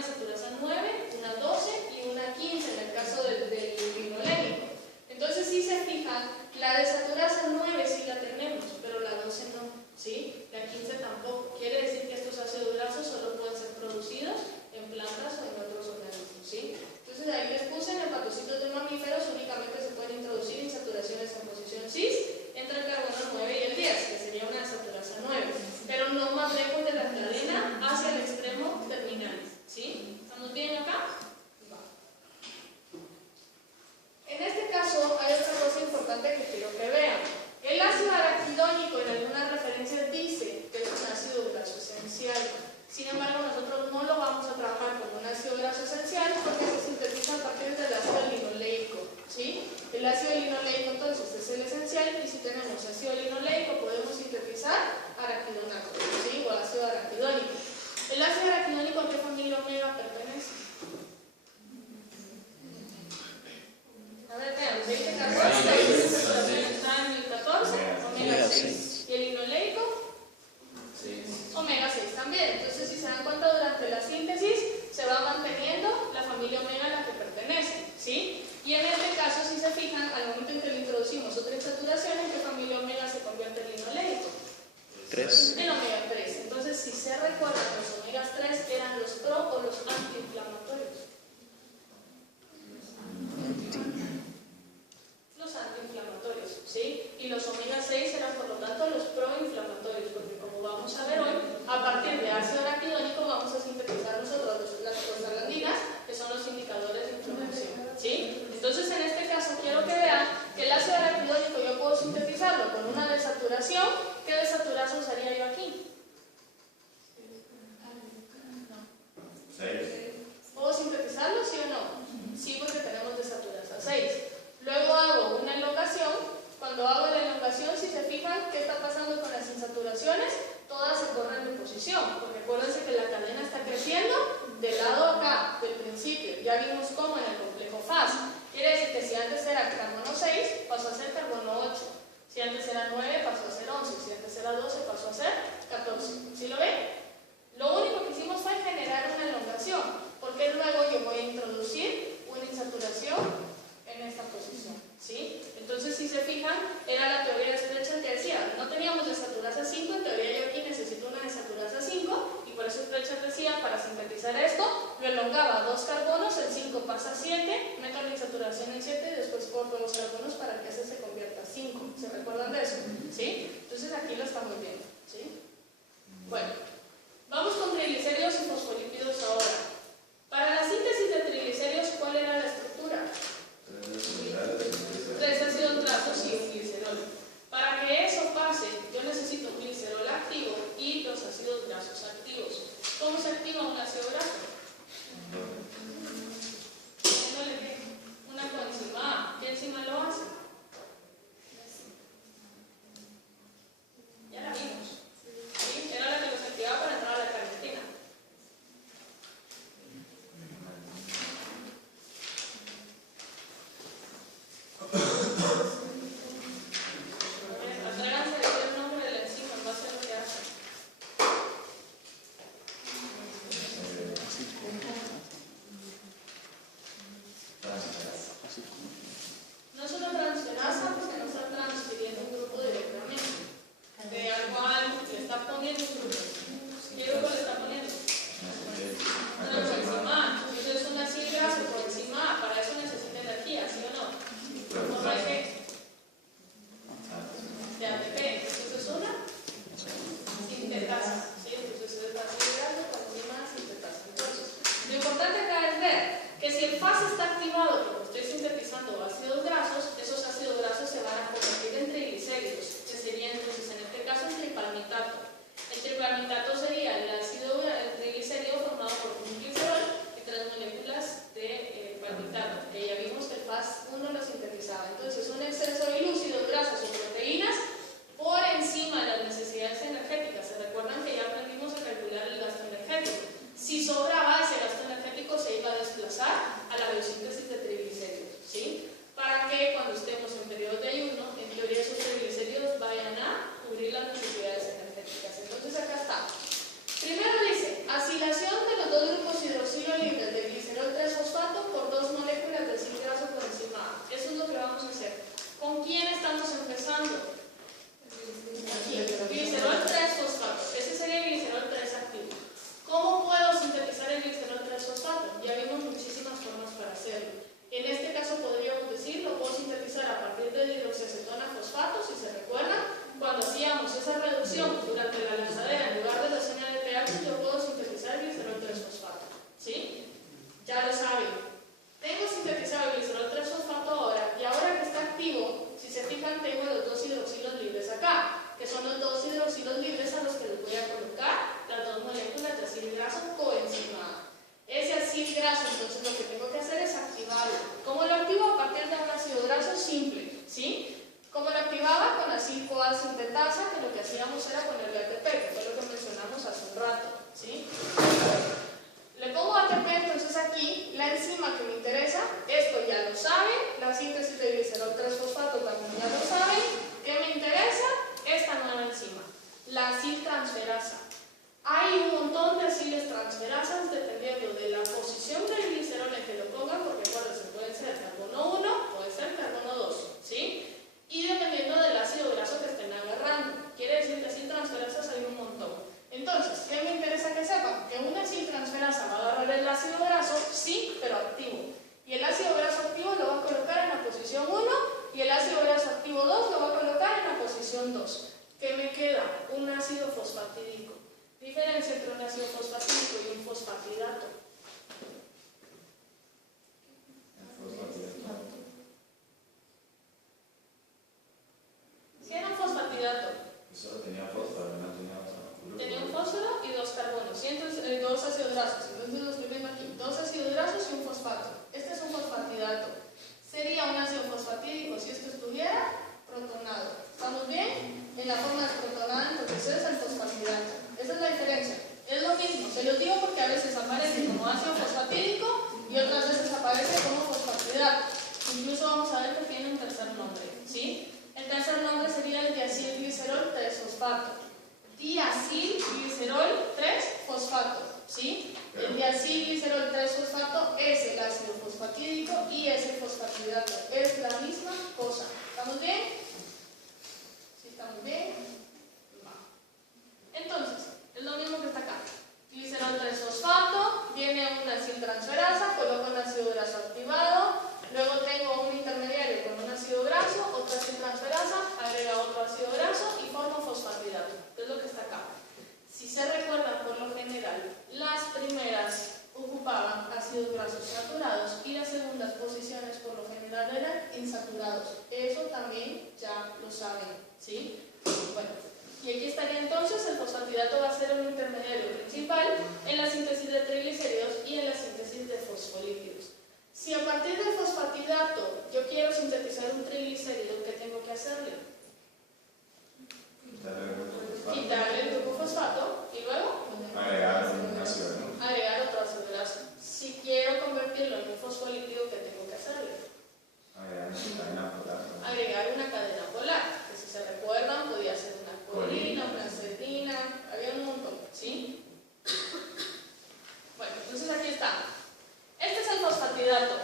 desaturasa 9, una 12 y una 15 en el caso del linolénico. Entonces, si se fijan, la desaturasa 9 sí la tenemos, pero la 12 no, ¿sí? La 15 tampoco. Quiere decir que estos ácidos grasos solo pueden ser producidos en plantas o en otros organismos, ¿sí? Entonces, ahí les puse en hepatocitos de mamíferos únicamente se pueden introducir insaturaciones en posición cis entre el carbono 9 y el 10, que sería una desaturasa 9, pero no más lejos de la cadena hacia el extremo terminal, ¿sí? ¿Estamos bien acá? En este caso hay otra cosa importante que quiero que vean. El ácido araquidónico en algunas referencias dice que es un ácido graso esencial. Sin embargo, nosotros no lo vamos a trabajar como un ácido graso esencial porque se sintetiza a partir del ácido linoleico, ¿sí? El ácido linoleico entonces es el esencial y si tenemos ácido linoleico podemos sintetizar araquidonato, ¿sí? O ácido araquidónico. ¿El ácido araquidónico a qué familia omega pertenece? A ver, vean, 20 carbonos, la saturación está en el 14, omega 6. ¿Y el linoleico? Omega 6 también. Entonces, si se dan cuenta, durante la síntesis se va manteniendo la familia omega a la que pertenece, ¿sí? Y en este caso, si se fijan, al momento en que le introducimos otra insaturación, ¿en qué familia omega se convierte en linoleico? 3. En omega 3. Entonces, si se recuerdan, los omegas 3 eran los pro o los antiinflamatorios. Los antiinflamatorios, ¿sí? Y los omega 6 eran por lo tanto los proinflamatorios, porque como vamos a ver hoy, a partir de ácido araquidónico vamos a sintetizar nosotros las prostaglandinas, que son los indicadores de inflamación, ¿sí? Entonces en este caso quiero que vean que el ácido araquidónico yo puedo sintetizarlo con una desaturación. ¿Qué desaturasa usaría yo aquí? ¿Puedo sintetizarlo, sí o no? Sí, porque tenemos desaturasa 6. Luego hago una elongación. Cuando hago la elongación, si se fijan, ¿qué está pasando con las insaturaciones? Todas se corren de posición, porque acuérdense que la cadena está creciendo del lado acá, del principio. Ya vimos cómo en el complejo FAS. Quiere decir que si antes era carbono 6, pasó a ser carbono 8. Si antes era 9, pasó a ser 11. Si antes era 12, pasó a ser 14. ¿Sí lo ven? Lo único que hicimos fue generar una elongación, porque luego yo voy a introducir una insaturación en esta posición, ¿sí? Entonces, si se fijan, era la teoría de Sprecher que decía, no teníamos desaturasa 5, en teoría yo aquí necesito una desaturasa 5, y por eso Sprecher decía, para sintetizar esto, lo elongaba 2 carbonos, el 5 pasa a 7, meto la insaturación en 7 y después corto los carbonos para que ese se convierta a 5. ¿Se recuerdan de eso? ¿Sí? Entonces aquí lo estamos viendo, ¿sí? Bueno, vamos con triglicéridos y fosfolípidos ahora. Para la síntesis de triglicéridos, ¿cuál era la estructura? 3 ácidos grasos y un glicerol. Para que eso pase, yo necesito un glicerol activo y los ácidos grasos activos. ¿Cómo se activa un ácido graso? Poniéndole ¿qué? Una coenzima A. ¿Qué enzima lo hace? Ya la vimos. ¿Sí? Era la que los activaba para entrar a la carnitina. Atrévanse a decir el nombre de la enzima en base a lo que hace. No es una transferasa porque no está transfiriendo un grupo directamente. De algo a algo le está poniendo un grupo. ¿Qué grupo le está poniendo? Una coenzima. Entonces es una sigla por encima A. Para eso necesita energía, ¿sí o no? ¿Cómo hay que? De ATP. Entonces es una sintetasa. ¿Sí? Entonces es la sigla por encima sintetasa. Entonces, lo importante acá es ver que si el FAS está activado, como estoy sintetizando ácidos grasos, esos ácidos grasos se van a convertir en triglicéridos, que serían entonces en este caso el tripalmitato. El tripalmitato sería el triglicérido formado por un glicerol y 3 moléculas de palmitato, que ya vimos que el FAS1 lo sintetizaba. Entonces, un exceso de glúcidos, grasas o proteínas por encima de las necesidades energéticas. ¿Se recuerdan que ya aprendimos a calcular el gasto energético? Si sobraba, ese gasto energético se iba a desplazar a la biosíntesis de triglicéridos, ¿sí? Para que cuando estemos en periodo de ayuno, en teoría esos triglicéridos vayan a cubrir las necesidades energéticas. Entonces acá está. Primero dice, acilación de los dos grupos hidroxilo entre un ácido fosfatídico y un fosfatidato? ¿Qué era un fosfatidato? Solo tenía fósforo, no tenía fósforo. Tenía un fósforo y 2 carbonos, y entonces, 2 ácidos grasos. Entonces lo estoy viendo aquí: 2 ácidos grasos y un fosfato. Este es un fosfatidato. Sería un ácido fosfatídico si esto estuviera protonado. ¿Estamos bien? En la forma desprotonada, entonces es el fosfatidato. Esa es la diferencia. Es lo mismo, se los digo porque a veces aparece como ácido fosfatídico y otras veces aparece como fosfatidato. Incluso vamos a ver que tiene un tercer nombre, ¿sí? El tercer nombre sería el diacilglicerol 3-fosfato. Diacilglicerol 3-fosfato, ¿sí? El diacilglicerol 3-fosfato es el ácido fosfatídico y es el fosfatidato. Es la misma cosa. ¿Estamos bien? ¿Sí estamos bien? Va. Entonces, es lo mismo que está acá. Glicerol 3-fosfato, viene una aciltransferasa, coloco un ácido graso activado. Luego tengo un intermediario con un ácido graso, otra aciltransferasa, agrega otro ácido graso y forma un fosfatidato, que es lo que está acá. Si se recuerdan, por lo general, las primeras ocupaban ácidos grasos saturados y las segundas posiciones por lo general eran insaturados. Eso también ya lo saben, ¿sí? Bueno, y aquí estaría entonces el fosfatidato va a ser un intermediario principal en la síntesis de triglicéridos y en la síntesis de fosfolípidos. Si a partir del fosfatidato yo quiero sintetizar un triglicérido, ¿qué tengo que hacerle? Quitarle el grupo fosfato y luego agregar un ácido graso. Agregar otro ácido graso. Si quiero convertirlo en un fosfolípido, ¿qué tengo que hacerle? Agregar una cadena polar. Agregar una cadena polar, que si se recuerdan podía ser una colina, una acetina, había un montón, ¿sí? Bueno, entonces aquí está. Este es el fosfatidato.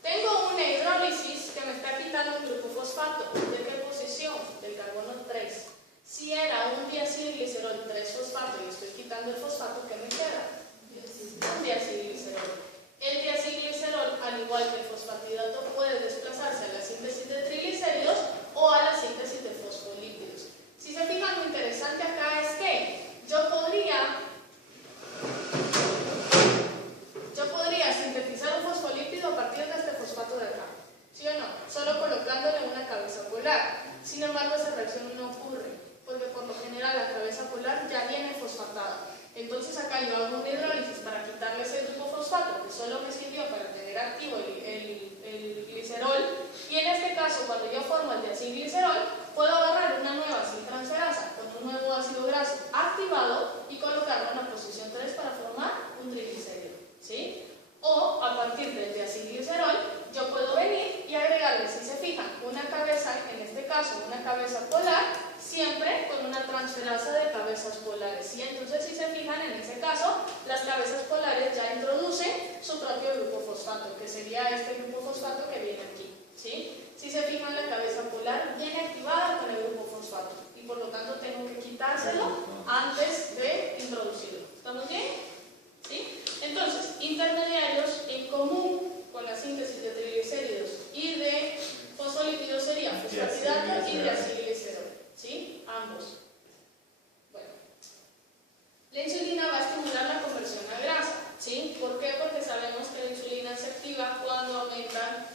Tengo una hidrólisis que me está quitando el grupo fosfato. ¿De qué posición? Del carbono 3. Si era un diacilglicerol 3-fosfato y estoy quitando el fosfato, ¿qué me queda? Un diacilglicerol. El diacilglicerol, al igual que el fosfatidato, puede desplazarse a la síntesis de triglicéridos o a la síntesis de fosfolípidos. Si se fijan, lo interesante acá es que yo podría sintetizar un fosfolípido a partir de este fosfato de acá, ¿sí o no? Solo colocándole una cabeza polar. Sin embargo, esa reacción no ocurre, porque por lo general la cabeza polar ya viene fosfatada. Entonces acá yo hago una hidrólisis para quitarle ese grupo fosfato, que solo me sirvió para tener activo el glicerol, y en este caso, cuando yo formo el diacilglicerol, puedo agarrar una nueva aciltransferasa con un nuevo ácido graso activado y colocarlo en la posición 3 para formar un triglicérido, ¿sí? O a partir del diacilglicerol, yo puedo venir y agregarle, si se fijan, una cabeza, en este caso una cabeza polar, siempre con una transferasa de cabezas polares, ¿sí? Entonces, si se fijan, en ese caso, las cabezas polares ya introducen su propio grupo fosfato, que sería este grupo fosfato que viene aquí, ¿sí? Si se fijan, la cabeza polar viene activada con el grupo fosfato y por lo tanto tengo que quitárselo antes de introducirlo. ¿Estamos bien? ¿Sí? Entonces, intermediarios en común con la síntesis de triglicéridos y de fosfolípidos sería fosfatidato y diacilglicerol, ¿sí? Ambos. Bueno, la insulina va a estimular la conversión a grasa, ¿sí? ¿Por qué? Porque sabemos que la insulina se activa cuando aumenta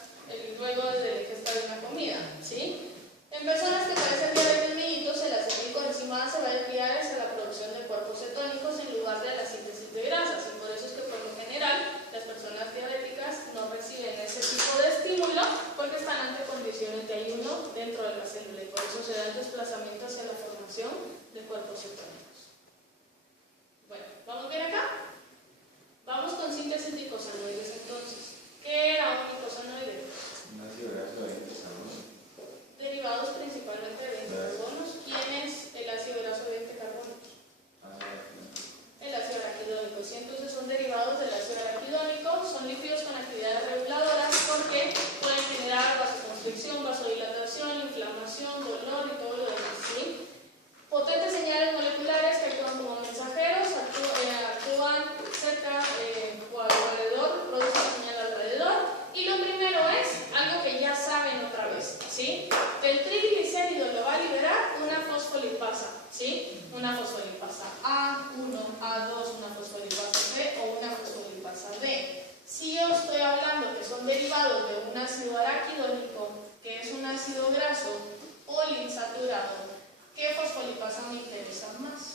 luego de la ingesta de una comida, ¿sí? En personas que padecen diabetes mellitus, el acético enzimada se va a desviar hacia la producción de cuerpos cetónicos en lugar de la síntesis de grasas, y por eso es que por lo general las personas diabéticas no reciben ese tipo de estímulo porque están ante condiciones de ayuno dentro de la célula y por eso se da el desplazamiento hacia la formación de cuerpos cetónicos. Bueno, ¿vamos bien acá? Vamos con síntesis de icosanoides entonces. ¿Qué era un icosanoide? Un ácido graso de carbono. Derivados principalmente de 20 carbonos. ¿Quién es el ácido graso de 20 carbonos? El ácido araquidónico. ¿Sí? Entonces son derivados del ácido araquidónico, son lípidos con actividades reguladoras porque pueden generar vasoconstricción, vasodilatación, inflamación, dolor y todo lo demás. ¿Sí? Potentes señales moleculares araquidónico, que es un ácido graso poliinsaturado, ¿qué fosfolipasa me interesa más?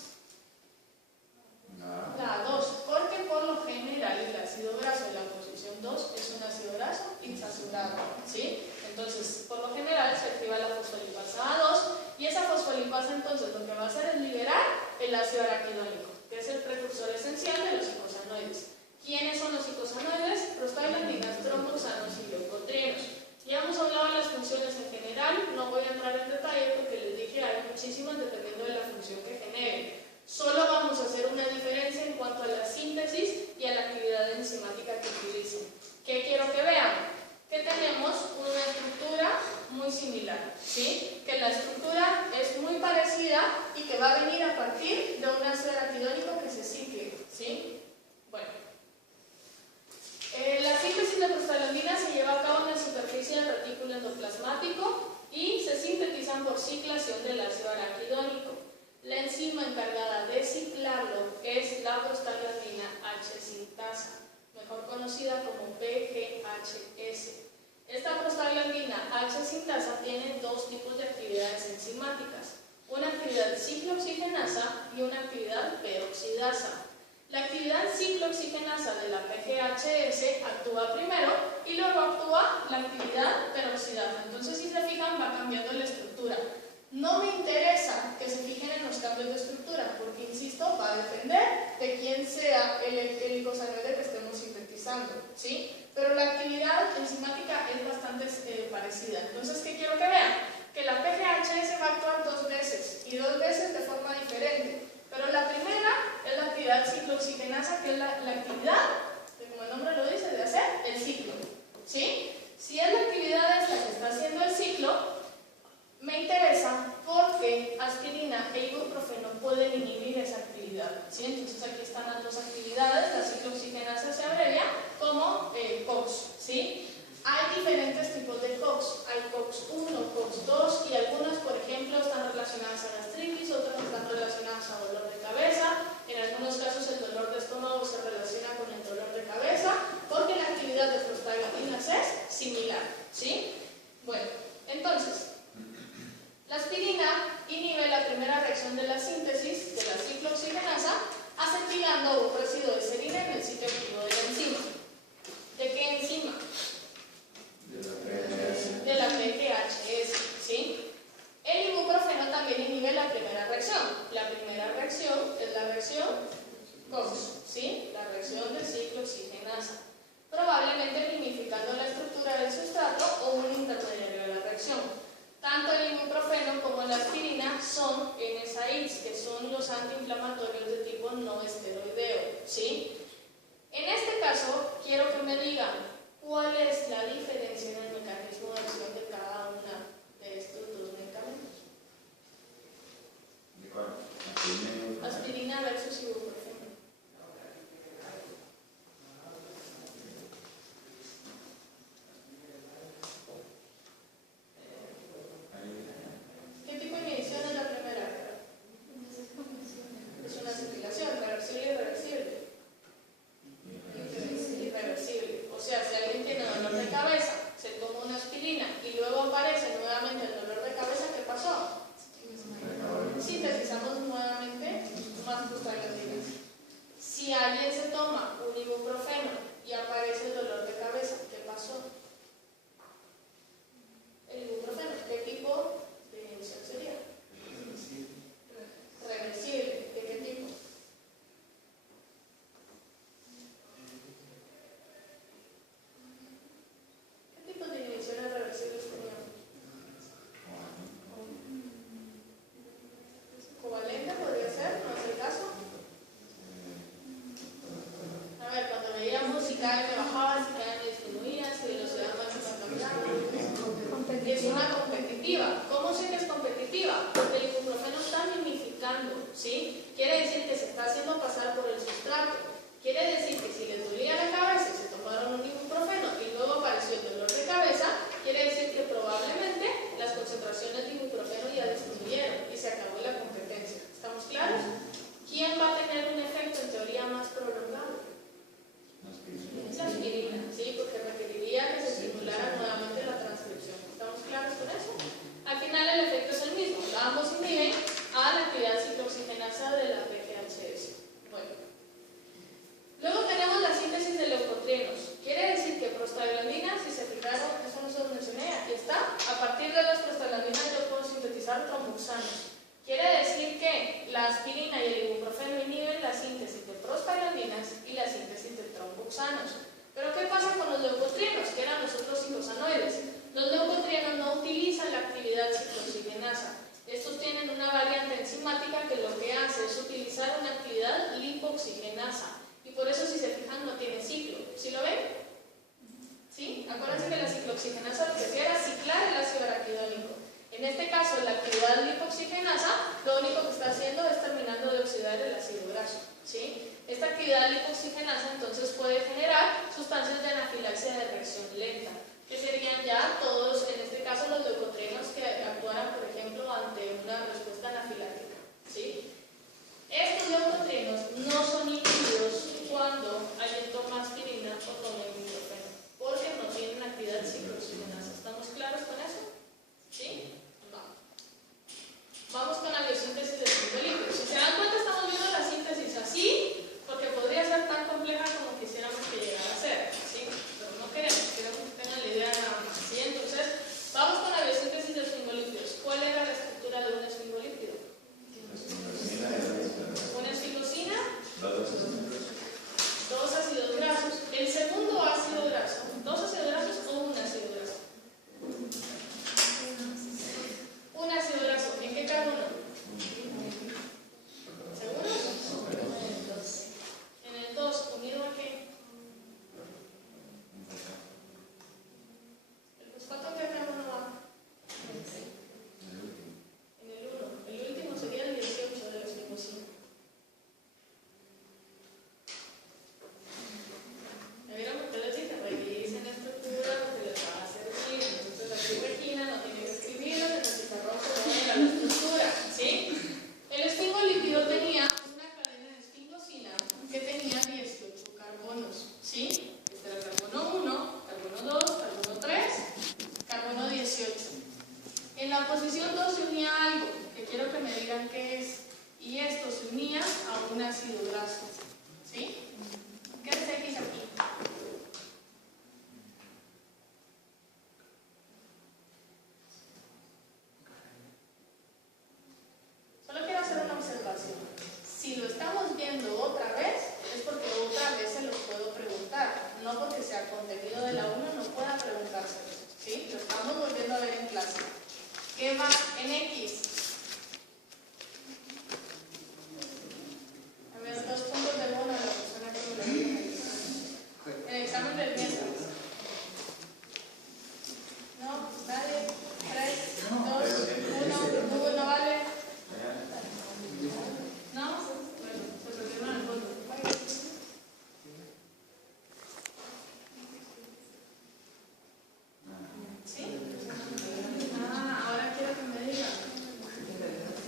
La 2, porque por lo general el ácido graso de la posición 2 es un ácido graso insaturado, ¿sí? Entonces, por lo general se activa la fosfolipasa A2 y esa fosfolipasa entonces lo que va a hacer es liberar el ácido araquidónico, que es el precursor esencial de los icosanoides. ¿Quiénes son los icosanoides? Prostaglandinas, tromboxanos y leucotrienos. Ya hemos hablado de las funciones en general, no voy a entrar en detalle porque les dije hay muchísimas dependiendo de la función que genere. Solo vamos a hacer una diferencia en cuanto a la síntesis y a la actividad enzimática que utilicen. ¿Qué quiero que vean? Que tenemos una estructura muy similar, ¿sí? Que la estructura es muy parecida y que va a venir a partir de un ácido araquidónico que se cicle, ¿sí? Bueno. La síntesis de prostaglandinas se lleva a cabo en la superficie del retículo endoplasmático y se sintetizan por ciclación del ácido araquidónico. La enzima encargada de ciclarlo es la prostaglandina H-sintasa, mejor conocida como PGHS. Esta prostaglandina H-sintasa tiene dos tipos de actividades enzimáticas, una actividad ciclooxigenasa y una actividad peroxidasa. La actividad ciclooxigenasa de la PGHS actúa primero y luego actúa la actividad peroxidasa. Entonces, si se fijan, va cambiando la estructura. No me interesa que se fijen en los cambios de estructura, porque, insisto, va a depender de quién sea el icosanoide que estemos sintetizando, ¿sí? Pero la actividad enzimática es bastante parecida. Entonces, ¿qué quiero que vean? Que la PGHS va a actuar dos veces, y dos veces de forma diferente. Pero la primera es la actividad ciclooxigenasa, que es la actividad, que como el nombre lo dice, de hacer el ciclo, ¿sí? Si es la actividad esta que está haciendo el ciclo, me interesa porque aspirina e ibuprofeno pueden inhibir esa actividad, ¿sí? Entonces aquí están las dos actividades, la ciclooxigenasa se abrevia como COX, ¿sí? Hay diferentes tipos de COX, hay COX-1, COX-2 y algunas, por ejemplo, están relacionadas a gastritis, otras están relacionadas a dolor de cabeza, en algunos casos el dolor de estómago se relaciona con el dolor de cabeza porque la actividad de prostaglandinas es similar, ¿sí? Bueno, entonces, la aspirina inhibe la primera reacción de la síntesis de la ciclooxigenasa acetilando un residuo de serina en el sitio activo de la enzima. ¿De qué enzima? De la PGHS, ¿sí? El ibuprofeno también inhibe la primera reacción. La primera reacción es la reacción COX, ¿sí? La reacción de ciclooxigenasa, probablemente mimificando la estructura del sustrato o un intermediario de la reacción. Tanto el ibuprofeno como la aspirina son NSAIDs, que son los antiinflamatorios de tipo no esteroideo, ¿sí? En este caso, quiero que me digan cuál es la diferencia en el mecanismo de acción de cada una de estos dos medicamentos. ¿De cuál? Aspirina versus ibuprofeno. ¿Qué tipo de inhibición es la primera? Es una acetilación, reversible y irreversible. Irreversible. O sea, si alguien tiene dolor de cabeza, se toma una aspirina y luego aparece nuevamente el dolor de cabeza, ¿qué pasó? Sintetizamos nuevamente más prostaglandinas. Si alguien se toma un ibuprofeno y aparece el dolor de cabeza, ¿qué pasó? El ibuprofeno, ¿qué tipo de inhibición sería? Reversible. ¿De qué tipo? ¿Qué tipo de inhibiciones reversibles teníamos? ¿Covalente podría ser? ¿No es el caso? A ver, cuando veíamos si cada vez bajaba, si cada vez disminuía, si velocidad máxima cambiaba. Es una competitiva. ¿Cómo sé que es competitiva? Porque el ibuprofeno está mimificando, ¿sí? Quiere decir que se está haciendo pasar por el sustrato. Quiere decir que si les dolía la cabeza y se tomaron un ibuprofeno y luego apareció el dolor de cabeza, quiere decir que probablemente las concentraciones de ibuprofeno ya disminuyeron y se acabó la competencia. ¿Estamos claros? ¿Quién va a tener un efecto en teoría más prolongado? La aspirina, ¿sí? Porque requeriría que se estimulara nuevamente la transición actividad ciclooxigenasa. Estos tienen una variante enzimática que lo que hace es utilizar una actividad lipoxigenasa. Y por eso, si se fijan, no tiene ciclo. ¿Sí lo ven? ¿Sí? Acuérdense que la ciclooxigenasa lo que hacía era ciclar el ácido araquidónico. En este caso, la actividad lipoxigenasa lo único que está haciendo es terminando de oxidar el ácido graso. ¿Sí? Esta actividad lipoxigenasa entonces puede generar sustancias de anafilaxia de reacción lenta, que serían ya todos, en este caso, los leucotrienos que actuaran, por ejemplo, ante una respuesta anafiláctica. ¿Sí? Estos leucotrienos no son inhibidos cuando alguien toma aspirina o toma ibuprofeno, porque no tienen actividad ciclooxigenasa. ¿Estamos claros con eso? ¿Sí? Vamos con la biosíntesis del fingolípido. Si se dan cuenta, estamos viendo la síntesis así, porque podría ser tan compleja como quisiéramos que llegara a ser, ¿sí? Pero no queremos que tengan la idea nada más, ¿sí? Entonces, vamos con la biosíntesis de esfingolípidos. ¿Cuál era la estructura de un esfingolípido? Una esfingosina, dos ácidos grasos. El segundo ácido graso, ¿dos ácidos grasos o un ácido graso? Un ácido graso. ¿En qué carbono? ¿Seguros? En el 2. ¿Unido a qué? ¿El fosfato en qué carbono va? En el 1. El último sería el 18 de la esfingosina. ¿Me vieron por qué les dije? Revisen estructura porque les va a servir. Entonces aquí Regina no tiene que escribirlo, en el pizarrón se pone la estructura, ¿sí? El esfingolípido tenía una cadena de esfingosina que tenía 18 carbonos, ¿sí? Este era carbono 1, carbono 2, carbono 3, carbono 18. En la posición 2 se unía algo, que quiero que me digan qué es, y esto se unía a un ácido graso, ¿sí? ¿Qué es X aquí? Solo quiero hacer una observación. Si lo estamos viendo otra vez, es porque otra vez se los puedo preguntar. No porque sea contenido de la 1 no pueda preguntarse. ¿Sí? Lo estamos volviendo a ver en clase. ¿Qué va en X? A ver, 2 puntos de bono a la persona que me lo diga. En el examen del miércoles. No, nadie. 3, 2, 1, 1, ¿vale? ¿No? Bueno, pues lo firman al fondo. ¿Sí? Ahora quiero que me digan.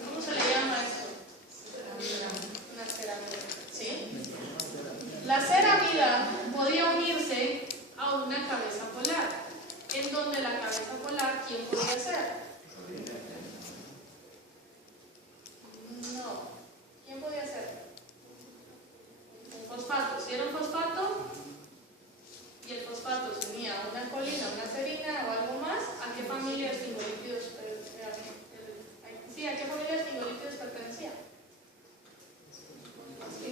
¿Cómo se le llama esto? Una ceramida. ¿Sí? La ceramida podía unirse a una cabeza polar. En donde la cabeza polar, ¿quién podía ser? No. ¿Quién podía ser? Un fosfato. Si era un fosfato y el fosfato se unía a una colina, una serina o algo más, ¿a qué familia de esfingolípidos ¿a qué familia de esfingolípidos pertenecía?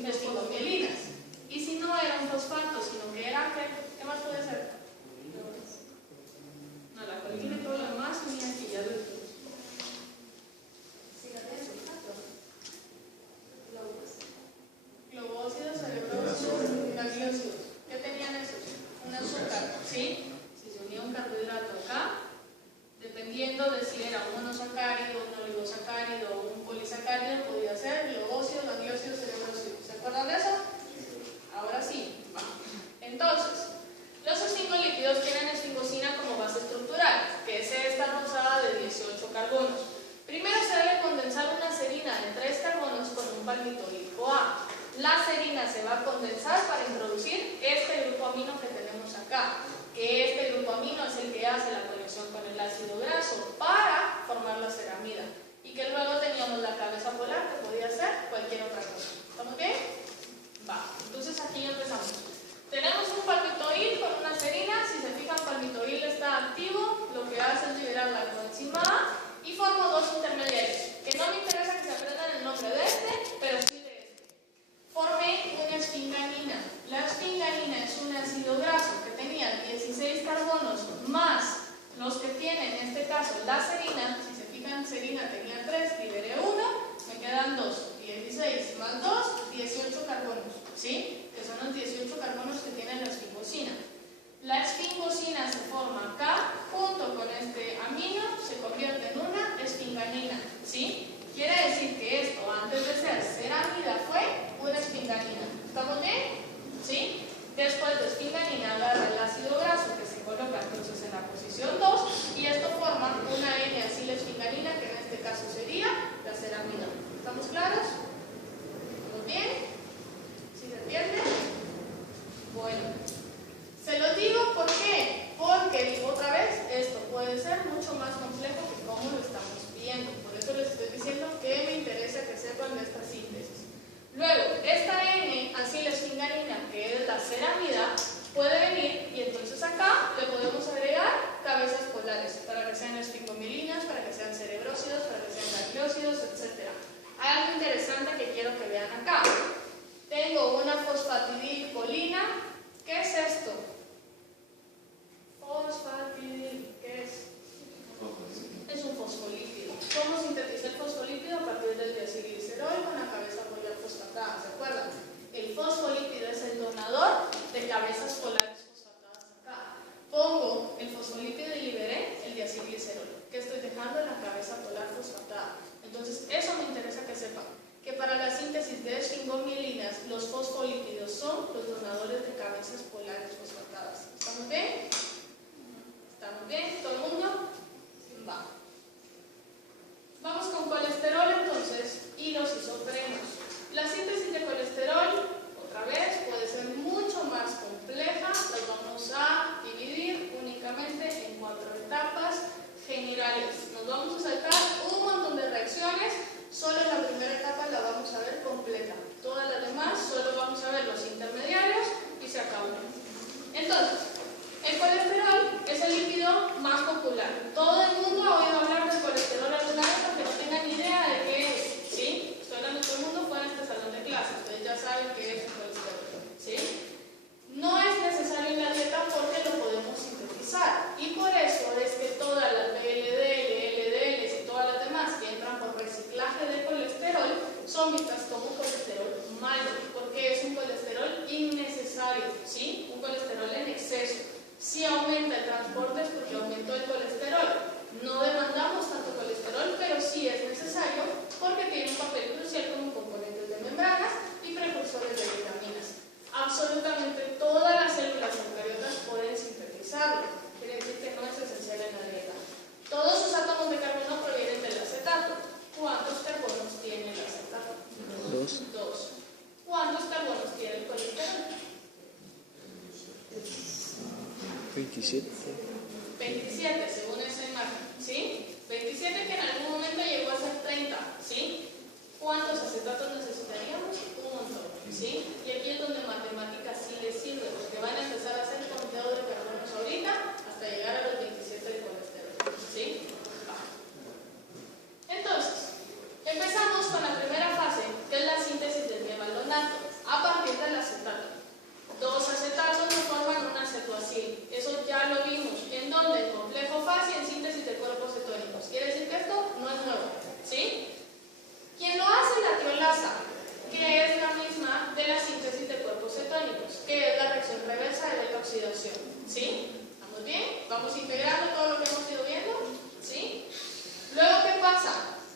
Esfingomielinas. Y si no era un fosfato, sino que era, ¿qué más puede ser? No, la colina y todo lo demás se unía aquí, ya lo dijimos. Globócidos, cerebrocidos, gangliócidos. ¿Qué tenían esos? Un azúcar, ¿sí? Si se unía un carbohidrato acá, dependiendo de si era un monosacárido, un oligosacárido o un polisacárido, podía ser globócidos, gangliócidos, cerebrocidos. ¿Se acuerdan de eso? Ahora sí. Entonces, los esfingolípidos tienen esfingosina como base estructural, que es esta rosada de 18 carbonos. Primero se debe condensar una serina de 3 carbonos con un palmitoico-A. La serina se va a condensar para introducir este grupo amino que tenemos acá, que este grupo amino es el que hace la conexión con el ácido graso para formar la ceramida. Y que luego teníamos la cabeza polar, que podía ser cualquier otra cosa. ¿Estamos bien? Va. Entonces aquí empezamos. Tenemos un palmitoil con una serina. Si se fijan, palmitoil está activo, lo que hace es liberar la coenzima A y formo 2 intermediarios, que no me interesa que se aprendan el nombre de este, pero sí de este. Formé una esfinganina. La esfinganina es un ácido graso que tenía 16 carbonos más Los que tienen, en este caso, la serina, si se fijan, serina tenía 3, liberé 1, me quedan 2, 16 más 2, 18 carbonos, ¿sí? Que son los 18 carbonos que tiene la esfingosina. La esfingosina se forma acá, junto con este amino, se convierte en una esfinganina, ¿sí? Quiere decir que esto, antes de ser ceramida, fue una esfinganina. ¿Estamos bien? ¿Sí? Después de esfinganina agarra el ácido graso que se coloca entonces en la posición 2 y esto forma una N-acilesfinganina que en este caso sería la ceramida. ¿Estamos claros? ¿Estamos bien? ¿Sí se entiende? Bueno, se lo digo ¿por qué? Porque otra vez esto puede ser mucho más complejo que como lo estamos viendo. Por eso les estoy diciendo que me interesa que sepan de esta síntesis. Luego, esta N-acilesfinganina, que es la ceramida, puede venir y entonces acá le podemos agregar cabezas polares para que sean esfingomilinas, para que sean cerebrósidos, para que sean gangliósidos, etc. Hay algo interesante que quiero que vean acá. Tengo una fosfatidilcolina. ¿Qué es esto? Fosfatidil, ¿qué es? Es un fosfolípido. ¿Cómo sintetiza el fosfolípido? A partir del diacilglicerol con la cabeza polar fosfatada, ¿se acuerdan? El fosfolípido es el donador de cabezas polares fosfatadas acá. Pongo el fosfolípido y liberé el diacilglicerol. ¿Qué estoy dejando? En la cabeza polar fosfatada. Entonces, eso me interesa que sepan. Que para la síntesis de esfingomilinas, los fosfolípidos son los donadores de cabezas polares fosfatadas. ¿Estamos bien? ¿Estamos bien? ¿Todo el mundo? Va. Vamos con colesterol entonces y los isoprenos. La síntesis de colesterol, otra vez, puede ser mucho más compleja. Las vamos a dividir únicamente en 4 etapas generales. Nos vamos a saltar un montón de reacciones. Solo la primera etapa la vamos a ver completa. Todas las demás solo vamos a ver los intermediarios y se acabó. Entonces, el colesterol es el lípido más popular. Todo el mundo ha oído hablar del colesterol alguna vez porque no tengan ni idea de qué es. ¿Sí? Estoy hablando de todo el mundo fuera de este salón de clases. Ustedes ya saben qué es el colesterol. ¿Sí? No es necesario en la dieta porque lo podemos sintetizar. Y por eso es que todas las VLDL, LDLs y todas las demás que entran por reciclaje de colesterol son vistas como colesterol malo, porque es un colesterol innecesario, ¿sí? Un colesterol en exceso. Si aumenta el transporte es porque aumentó el colesterol. No demandamos tanto colesterol, pero sí es necesario porque tiene un papel crucial como componentes de membranas y precursores de vitaminas. Absolutamente todas las células eucariotas pueden sintetizarlo. Quiere decir que no es esencial en la dieta. Todos sus átomos de carbono provienen del acetato. ¿Cuántos carbonos tiene el acetato? 2. 2. ¿Cuántos carbonos tiene el colesterol? 27. 27, según esa imagen, ¿sí? 27 que en algún momento llegó a ser 30, ¿sí? ¿Cuántos acetatos necesitaríamos? Un montón, ¿sí? Y aquí es donde matemáticas sí les sirve, porque van a empezar a hacer conteo de carbonos ahorita hasta llegar a los 27 de colesterol, ¿sí? Entonces, empezamos con la primera fase, que es la síntesis del mevalonato, a partir del acetato. 2 acetatos no forman un acetoacil. Eso ya lo vimos. ¿En dónde? En complejo fase y en síntesis de cuerpos cetónicos. Quiere decir que esto no es nuevo, ¿sí? Quien lo hace es la tiolasa, que es la misma de la síntesis de cuerpos cetónicos, que es la reacción reversa de la oxidación, ¿sí? ¿Estamos bien? Vamos integrando todo lo que hemos ido viendo, ¿sí? Luego, ¿qué pasa?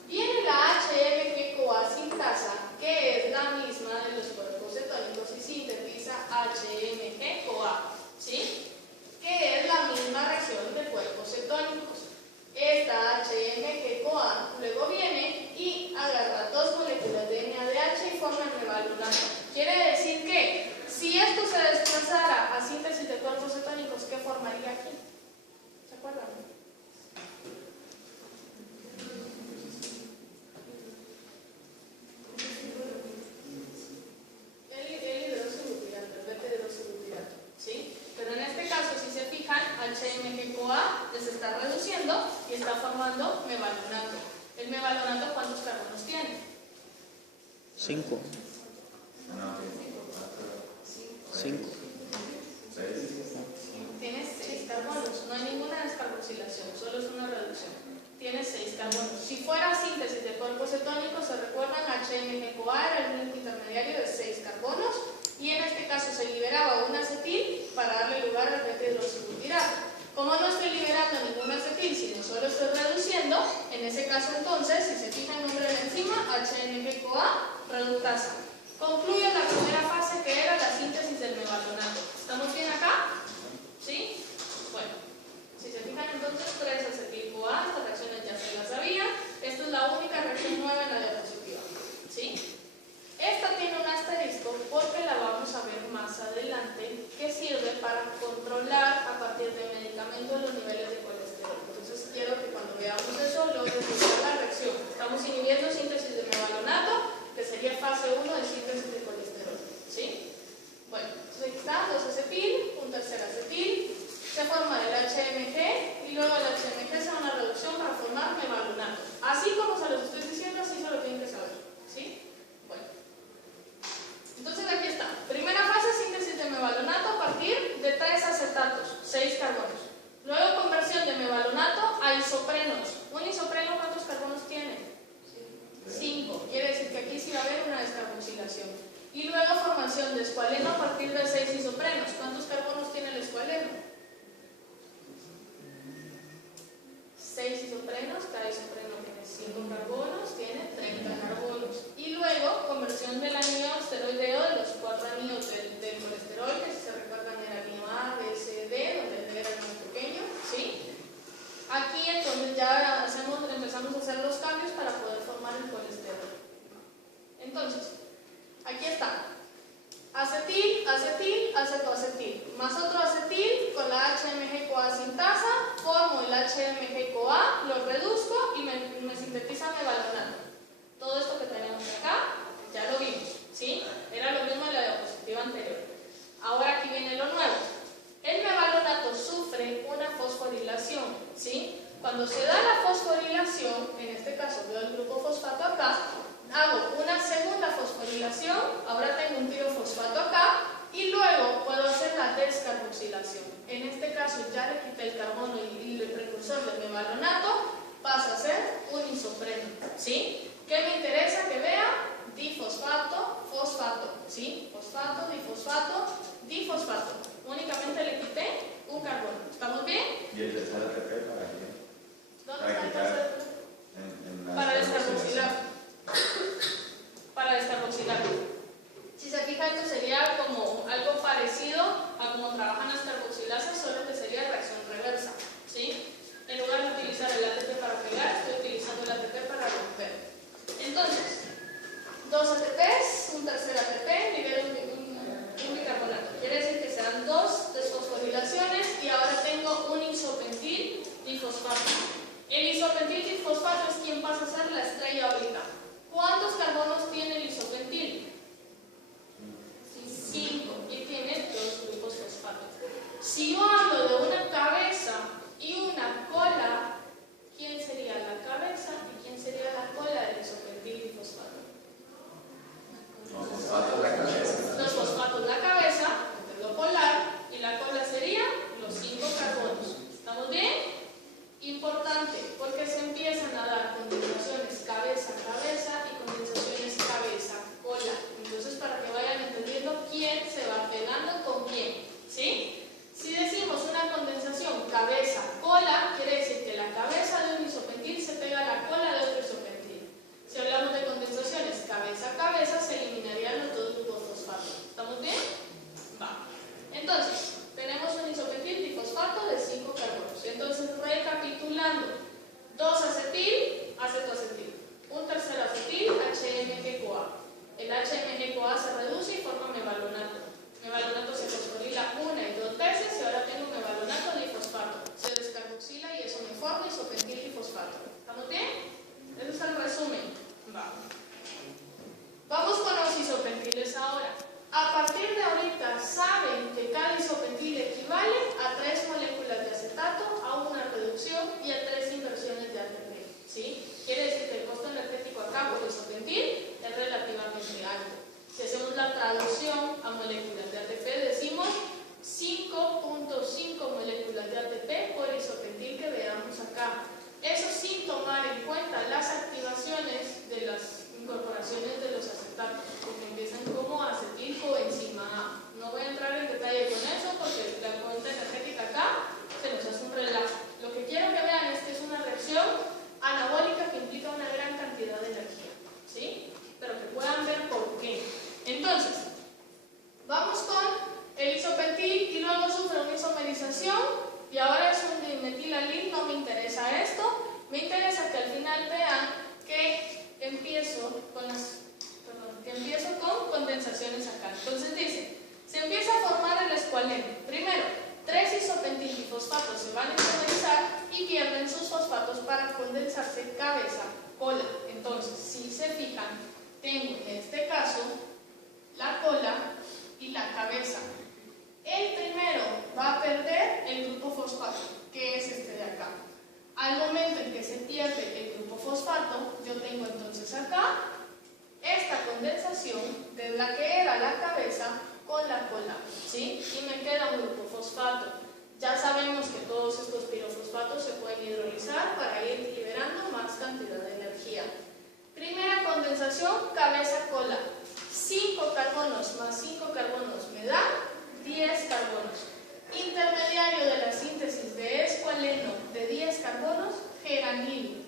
Viene la HMG-CoA sintasa, que es la misma de los cuerpos cetónicos y sintetiza HMG-CoA, ¿sí? Que es la misma reacción de cuerpos cetónicos. Esta HMG-CoA luego viene y agarra 2 moléculas de NADH y forma el mevalonato. Quiere decir que si esto se desplazara a síntesis de cuerpos cetónicos, ¿qué formaría aquí? ¿Se acuerdan? HMG-CoA se está reduciendo y está formando mevalonato. ¿El mevalonato cuántos carbonos tiene? 5. 5. Tiene 6 carbonos. No hay ninguna descarboxilación. descarboxilación, solo es una reducción. Tiene 6 carbonos. Si fuera síntesis de cuerpos cetónicos, se recuerdan, HMG-CoA era el único intermediario de 6 carbonos, y en este caso se liberaba un acetil para darle lugar al beta-hidroxibutirato. Como no estoy liberando ningún acetil, sino solo estoy reduciendo, en ese caso entonces, si se fija el nombre de la enzima, HMG-CoA reductasa. Concluyo la primera fase, que era la síntesis del mevalonato. ¿Estamos bien acá? ¿Sí? Bueno, si se fijan entonces, 3-acetil-CoA, estas reacciones ya se las sabía. Esta es la única reacción nueva en la diapositiva. ¿Sí? Esta tiene un asterisco porque la vamos a ver más adelante, que sirve para controlar a partir de medicamentos los niveles de colesterol. Entonces quiero que cuando veamos eso logren buscar la reacción. Estamos inhibiendo síntesis de mevalonato, que sería fase 1 de síntesis de colesterol. ¿Sí? Bueno, entonces aquí está 2-acetil, un tercer acetil, se forma el HMG y luego el HMG se da una reducción para formar mevalonato. Así como se los estoy diciendo, así se lo tienen que saber. ¿Sí? Bueno. Entonces aquí está. Primera fase, síntesis de mevalonato a partir de 3 acetatos, 6 carbonos. Luego conversión de mevalonato a isoprenos. ¿Un isopreno cuántos carbonos tiene? 5. Quiere decir que aquí sí va a haber una descarboxilación. Y luego formación de escualeno a partir de 6 isoprenos. ¿Cuántos carbonos tiene el escualeno? 6 isoprenos. Cada isopreno tiene 5 carbonos, tiene 30 carbonos. Y luego conversión del anillo esteroideo de los 4 anillos del colesterol, que si se recuerdan era anillo A, B, C, D, donde el D era el más pequeño. ¿Sí? Aquí entonces ya empezamos a hacer los cambios para poder formar el colesterol. Entonces, aquí está. Acetil, acetil, acetoacetil, más otro acetil con la HMG-CoA sintasa, formo el HMG-CoA, lo reduzco y me sintetiza mevalonato. Todo esto que tenemos acá, ya lo vimos, ¿sí? Era lo mismo en la diapositiva anterior. Ahora aquí viene lo nuevo. El mevalonato sufre una fosforilación, ¿sí? Cuando se da la fosforilación, en este caso veo el grupo fosfato acá, hago una segunda fosforilación, ahora tengo un tirofosfato acá, y luego puedo hacer la descarboxilación. En este caso ya le quité el carbono y el precursor del mevalonato, pasa a ser un isopreno, ¿sí? ¿Qué me interesa que vea? Difosfato, fosfato, ¿sí? Fosfato, difosfato, difosfato. Únicamente le quité un carbono. ¿Estamos bien? ¿Y el tercer ATP para qué? ¿Dónde está el tercer? Para descarboxilar. Para descarboxilar. Si se fija, esto sería como algo parecido a como trabajan las carboxilasas, solo que sería reacción reversa, ¿sí? En lugar de utilizar el ATP para pegar, estoy utilizando el ATP para romper. Entonces, 2 ATPs, un tercer ATP, libera un bicarbonato. Quiere decir que serán 2 desfosforilaciones y ahora tengo un isopentil difosfato. El isopentil difosfato es quien pasa a ser la estrella ahorita. ¿Cuántos carbonos tiene el isopentil? 5. Y tiene 2 grupos fosfatos. Si yo hablo de una cabeza y una cola, ¿quién sería la cabeza y quién sería la cola del isopentil difosfato? Los fosfatos la cabeza. Los fosfatos la cabeza, que es lo polar, y la cola sería los 5 carbonos. ¿Estamos bien? Importante, porque se empiezan a dar condensaciones cabeza-cabeza y condensaciones cabeza-cola. Entonces, para que vayan entendiendo quién se va pegando con quién, ¿sí? Si decimos una condensación cabeza-cola, quiere decir que la cabeza de un isopentil se pega a la cola de otro isopentil. Si hablamos de condensaciones cabeza-cabeza, se eliminarían los 2 grupos fosfatos. ¿Estamos bien? Va. Entonces, tenemos un isopentil difosfato de 5 carbonos. Entonces, recapitulando, 2-acetil, acetoacetil. Un tercer acetil, HMG-CoA. El HMG-CoA se reduce y forma mevalonato. Mevalonato se fosforila 1 y 2 veces y ahora tengo mevalonato difosfato. Se descarboxila y eso me forma isopentil difosfato. ¿Estamos bien? Ese es el resumen. Va. Vamos con los isopentiles ahora. A partir de ahorita saben que cada isopentil equivale a 3 moléculas de acetato, a una reducción y a 3 inversiones de ATP, ¿sí? Quiere decir que el costo energético acá por isopentil es relativamente alto. Si hacemos la traducción a moléculas de ATP, decimos 5.5 moléculas de ATP por isopentil que que veamos acá. Eso sin tomar en cuenta las activaciones de las incorporaciones de los acetatos, porque empiezan como acetil coenzima A. No voy a entrar en detalle con eso porque la cuenta energética acá se nos hace un relajo. Lo que quiero que vean es que es una reacción anabólica que implica una gran cantidad de energía, ¿sí? Pero que puedan ver por qué. Entonces, vamos con el isopentil y luego sufre una isomerización y ahora es un dimetilalil. No me interesa esto, me interesa que al final vean que empiezo con condensaciones acá. Entonces dice, se empieza a formar el escualeno. Primero, 3 isopentilbifosfatos se van a isomerizar y pierden sus fosfatos para condensarse cabeza, cola. Entonces, si se fijan, tengo en este caso la cola y la cabeza. El primero va a perder el grupo fosfato, que es este de acá. Al momento en que se pierde el grupo fosfato, yo tengo entonces acá esta condensación de la que era la cabeza con la cola, ¿sí? Y me queda un grupo fosfato. Ya sabemos que todos estos pirofosfatos se pueden hidrolizar para ir liberando más cantidad de energía. Primera condensación, cabeza-cola. 5 carbonos más 5 carbonos me da 10 carbonos. Intermediario de la síntesis de escualeno de 10 carbonos, geranil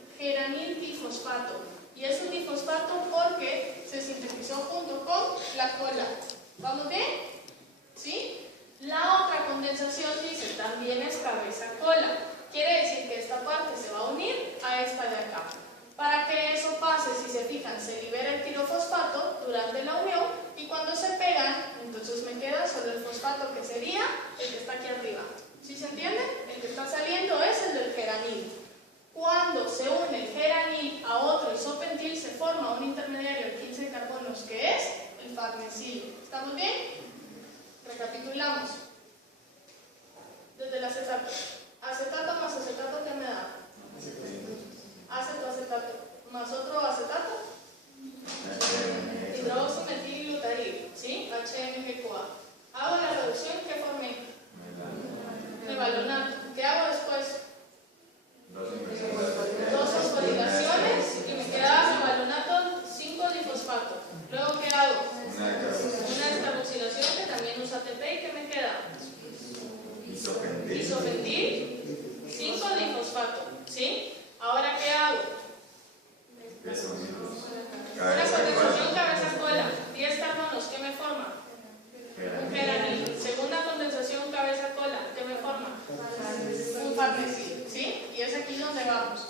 difosfato. Y es un difosfato porque se sintetizó junto con la cola. ¿Vamos bien? ¿Sí? La otra condensación dice también es cabeza-cola. Quiere decir que esta parte se va a unir a esta de acá. Para que eso pase, si se fijan, se libera el pirofosfato durante la unión y cuando se pegan, entonces me queda solo el fosfato que sería el que está aquí arriba. ¿Sí se entiende? El que está saliendo es el del geranil. Cuando se une el geranil a otro isopentil, se forma un intermediario de 15 carbonos que es el farnesil. ¿Estamos bien? Recapitulamos. Desde el acetato. Acetato más acetato, ¿qué me da? Acetato más otro acetato. Hidroximetilglutarid, ¿sí? HMG-CoA. Hago la reducción, ¿qué formé? Mevalonato. ¿Qué hago después? 2 fosforilaciones y me queda mevalonato 5 difosfato. Luego, ¿qué hago? Una descarboxilación que también usa ATP y ¿qué me queda? Isopentil 5 difosfato, ¿sí? Ahora, ¿qué hago? Una condensación cabeza-cola, 10 carbonos, ¿qué me forma? Un geranil. Segunda condensación cabeza-cola, ¿qué me forma? Un farnesil, ¿sí? Y es aquí donde vamos.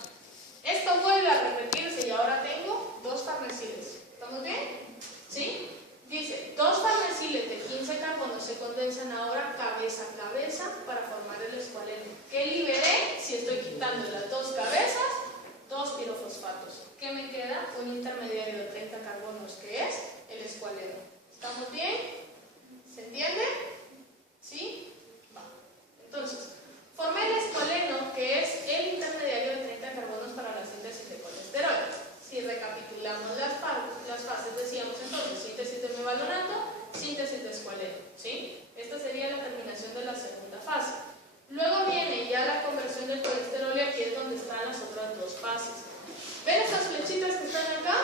Esto vuelve a repetirse y ahora tengo 2 farnesiles. ¿Estamos bien? ¿Sí? Dice, 2 farnesiles de 15 carbonos se condensan ahora cabeza a cabeza para formar el escualeno. ¿Qué liberé? Si estoy quitando las 2 cabezas, 2 pirofosfatos. ¿Qué me queda? Un intermediario de 30 carbonos que es el escualeno. ¿Estamos bien? ¿Se entiende? ¿Sí? Va. Entonces, formé el escualeno que es el intermediario de 30 carbonos para la síntesis de colesterol. Si recapitulamos las fases, decíamos entonces síntesis de mevalonato, síntesis de escualeno, ¿sí? Esta sería la terminación de la segunda fase. Luego viene ya la conversión del colesterol y aquí es donde están las otras 2 fases. ¿Ven estas flechitas que están acá?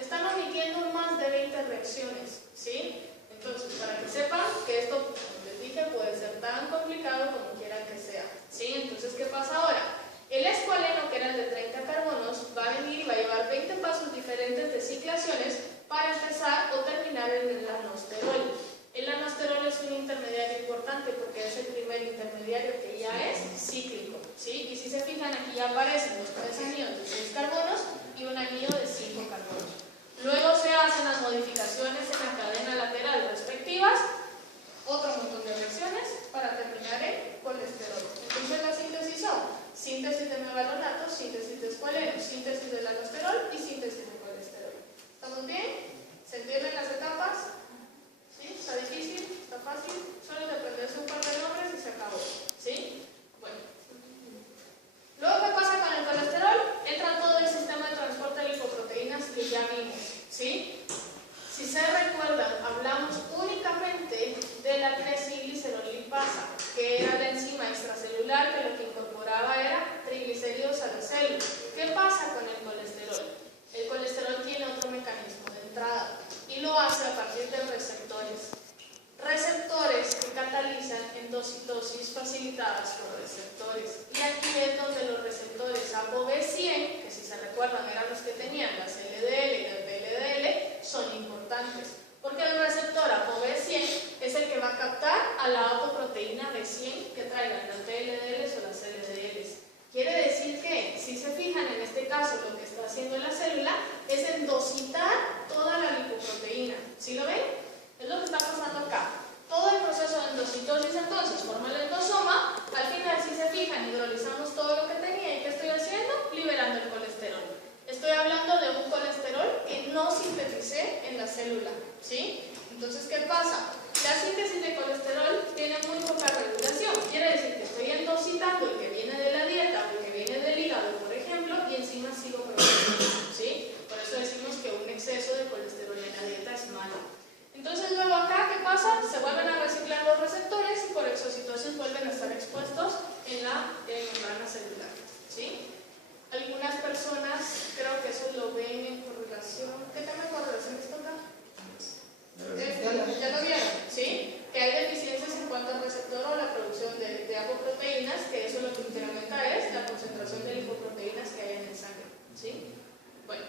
Están omitiendo más de 20 reacciones, ¿sí? Entonces, para que sepan que esto, como les dije, puede ser tan complicado como quieran que sea, ¿sí? Entonces, ¿qué pasa ahora? El escualeno, que era el de 30 carbonos, va a venir y va a llevar 20 pasos diferentes de ciclaciones para empezar o terminar en el anosterol. El anosterol es un intermediario importante porque es el primer intermediario que ya es cíclico, ¿sí? Y si se fijan, aquí ya aparecen los 3 anillos de 6 carbonos y un anillo de 5 carbonos. Luego se hacen las modificaciones en la cadena lateral respectivas, otro montón de reacciones para terminar en colesterol. Entonces la síntesis son síntesis de mevalonato, síntesis de escualeno, síntesis del anosterol y síntesis de colesterol. ¿Estamos bien? ¿Se entienden las etapas? ¿Sí? ¿Está difícil? ¿Está fácil? Solo es aprenderse un par de nombres y se acabó. ¿Sí? Bueno. Luego, ¿qué pasa con el colesterol? Entra todo el sistema de transporte de lipoproteínas que ya vimos. ¿Sí? Si se recuerdan, hablamos únicamente de la 3-glicerolipasa, que era la enzima extracelular que lo que incorporaba era facilitadas por receptores. Y aquí es donde los receptores ApoB100, que si se recuerdan eran los que tenían las LDL y las VLDL, son importantes. Porque el receptor ApoB100 es el que va a captar a la apoproteína B100 que traigan las VLDLs o las LDLs. Quiere decir que, si se fijan en este caso, lo que está haciendo la célula es endocitar toda la lipoproteína. ¿Sí lo ven? Es lo que está pasando acá. Todo el proceso de endocitosis entonces forma el endosoma. Al final, si se fijan, hidrolizamos todo lo que tenía. ¿Y qué estoy haciendo? Liberando el colesterol. Estoy hablando de un colesterol que no sinteticé en la célula, ¿sí? Entonces, ¿qué pasa? La síntesis de colesterol tiene muy poca regulación. Quiere decir que estoy endocitando el que viene de la dieta o el que viene del hígado, por ejemplo, y encima sigo produciendo, ¿sí? Por eso decimos que un exceso de colesterol en la dieta es malo. Entonces, luego acá, ¿qué pasa? Se vuelven a reciclar los receptores y por exocitosis vuelven a estar expuestos en la membrana celular, ¿sí? Algunas personas creo que eso lo ven en correlación. ¿Qué tema de correlación está acá? Ya lo vieron, ¿sí? Que hay deficiencias en cuanto al receptor o la producción de apoproteínas, que eso lo que incrementa es la concentración de lipoproteínas que hay en el sangre, ¿sí? Bueno,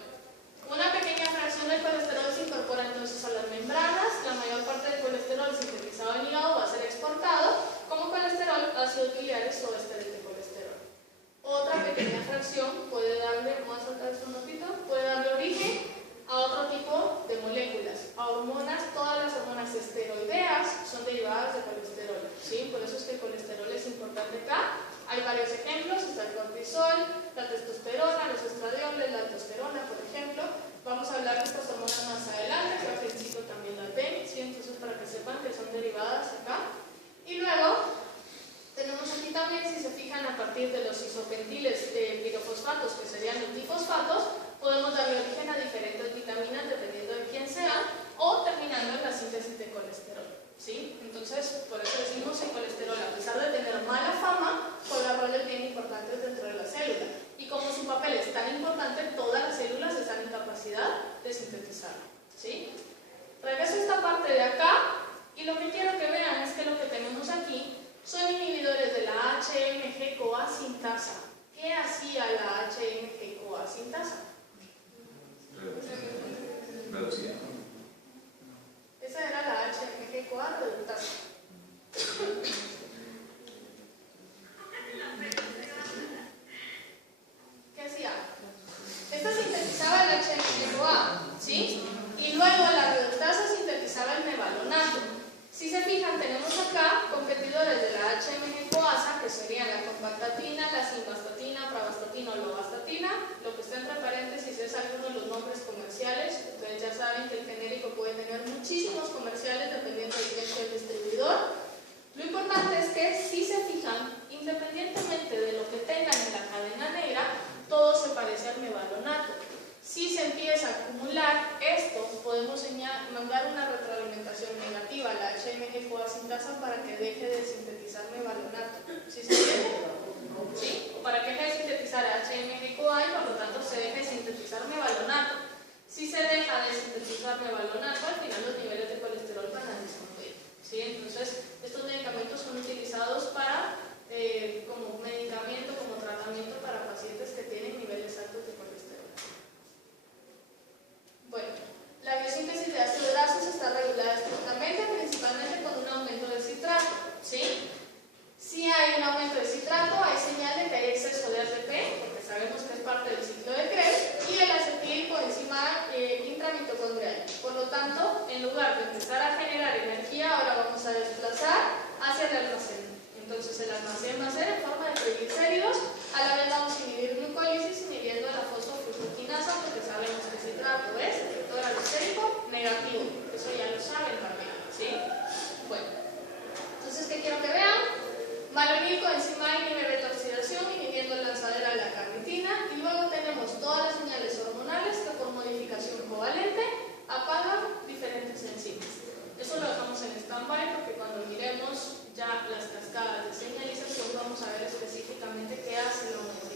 una pequeña fracción del colesterol se incorpora entonces a las membranas. La mayor parte del colesterol sintetizado en hígado va a ser exportado como colesterol, ácidos biliares o esteres de colesterol. Otra pequeña fracción puede darle, vamos a saltar esto un ratito, puede darle origen a otro tipo de moléculas, a hormonas. Todas las hormonas esteroideas son derivadas de colesterol, ¿sí? Por eso es que el colesterol es importante acá. Hay varios ejemplos, está el cortisol, la testosterona, los estradioles, la aldosterona, por ejemplo. Vamos a hablar de estas hormonas más adelante, que al principio también las ven, ¿sí? Entonces, para que sepan que son derivadas acá. Y luego tenemos aquí también, si se fijan, a partir de los isopentiles de pirofosfatos, que serían los difosfatos, podemos darle origen a diferentes vitaminas dependiendo de quién sean, o terminando en la síntesis de colesterol, ¿sí? Entonces, por eso decimos que el colesterol, a pesar de tener mala fama, juega roles bien importantes dentro de la célula. Y como su papel es tan importante, todas las células están en capacidad de sintetizarlo, ¿sí? Regreso a esta parte de acá, y lo que quiero que vean es que lo que tenemos aquí son inhibidores de la HMG-CoA sintasa. ¿Qué hacía la HMG-CoA sintasa? Reducida. Esa era la HMG-CoA reductasa. ¿Qué hacía? Esta sintetizaba el HMG-CoA, ¿sí? Y luego la reductasa sintetizaba el mevalonato. Si se fijan, tenemos acá competidores de la HMG-CoAsa, que serían la compactatina, la simvastatina, pravastatina o lovastatina. Lo que está entre paréntesis es alguno de los nombres comerciales. Ustedes ya saben que el genérico puede tener muchísimos comerciales dependiendo de quién sea el distribuidor. Lo importante es que, si se fijan, independientemente de lo que tengan en la cadena negra, todo se parece al mevalonato. Si se empieza a acumular esto, podemos mandar una retroalimentación negativa a la HMG-CoA sintasa para que deje de sintetizar mevalonato. ¿Sí se entiende? ¿Sí? O para que deje de sintetizar HMG-CoA y por lo tanto se deje de sintetizar mevalonato. Si se deja de sintetizar mevalonato, al final los niveles de colesterol van a disminuir, ¿sí? Entonces, estos medicamentos son utilizados para, como medicamento, como tratamiento para pacientes que tienen niveles altos de colesterol. Bueno, la biosíntesis de ácidos grasos está regulada estrictamente, principalmente con un aumento del citrato, ¿sí? Si hay un aumento de citrato, hay señal de que hay exceso de ATP, porque sabemos que es parte del ciclo de Krebs, y el acetilcoenzima intramitocondrial. Por lo tanto, en lugar de empezar a generar energía, ahora vamos a desplazar hacia el almacén. Entonces, el almacén va a ser en forma de triglicéridos, a la vez vamos a inhibir glucólisis inhibiendo la fosfofructoquinasa, porque sabemos que el citrato es receptor alostérico negativo. Eso ya lo saben también, ¿sí? Bueno, entonces, ¿qué quiero que vean? Malonilcoenzima inhibe beta-oxidación, inhibiendo la lanzadera de la carnitina, y luego tenemos todas las señales hormonales que por modificación covalente apagan diferentes enzimas. Eso lo dejamos en stand-by porque cuando miremos ya las cascadas de señalización vamos a ver específicamente qué hace la hormona.